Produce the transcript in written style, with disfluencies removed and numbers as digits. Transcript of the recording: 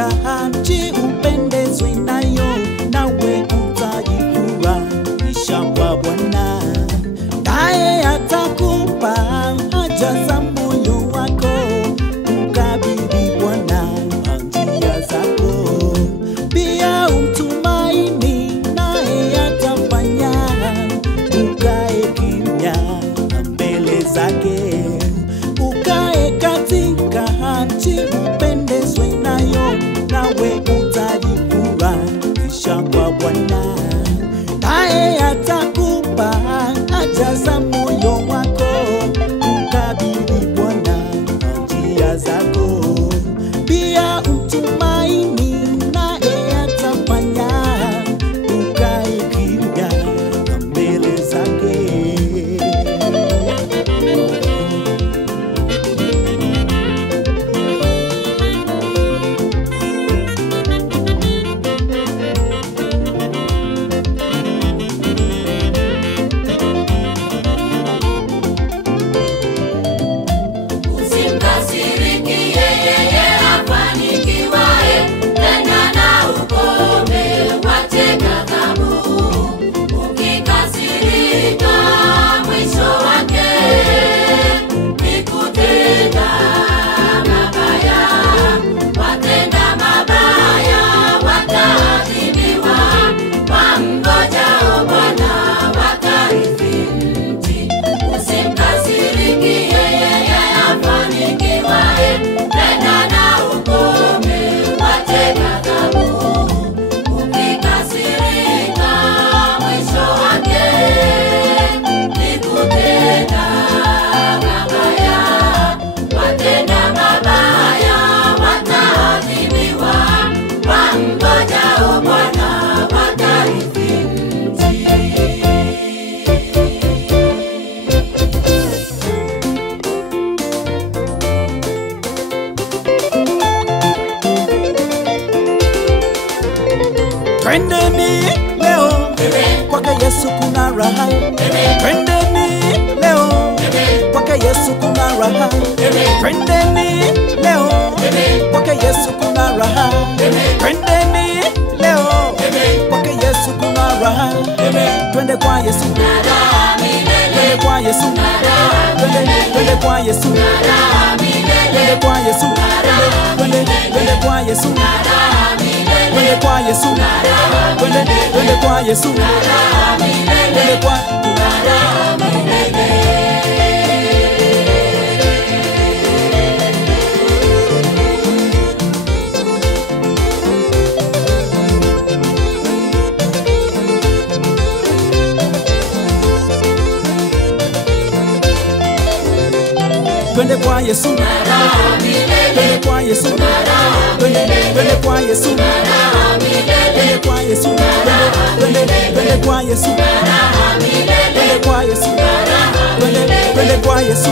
katika nchi upendezwe nayo, nawe utajifurahisha kwa Bwana, naye atakupa haja za moyo wako. Mkabidhi Bwana njia zako, pia umtumaini, naye atafanya. Ukae kimya mbele zake, ukae katika nchi upendezwe nayo, nawe utajifurahisha kwa Bwana, naye atakupa haja za moyo wako. Mkabidhi Bwana njia zako, pia umtumaini, naye atafanya. Ukae kimya mbele zake. Twendeni leo kwake Yesu kuna raha. Twendeni leo kwake Yesu kuna raha. Twendeni leo kwake Yesu kuna raha. Twendeni leo kwake Yesu kuna raha. Twende kwa Yesu, twende kwa Yesu, twende kwa Yesu, twende kwa Yesu, twende kwa Yesu, twende kwa Yesu, twende kwa Yesu, twende kwa twende kwa Yesu, twende kwa Yesu, twende kwa Yesu, twende kwa Yesu, twende kwa Yesu, twende kwa Yesu, twende kwa Yesu.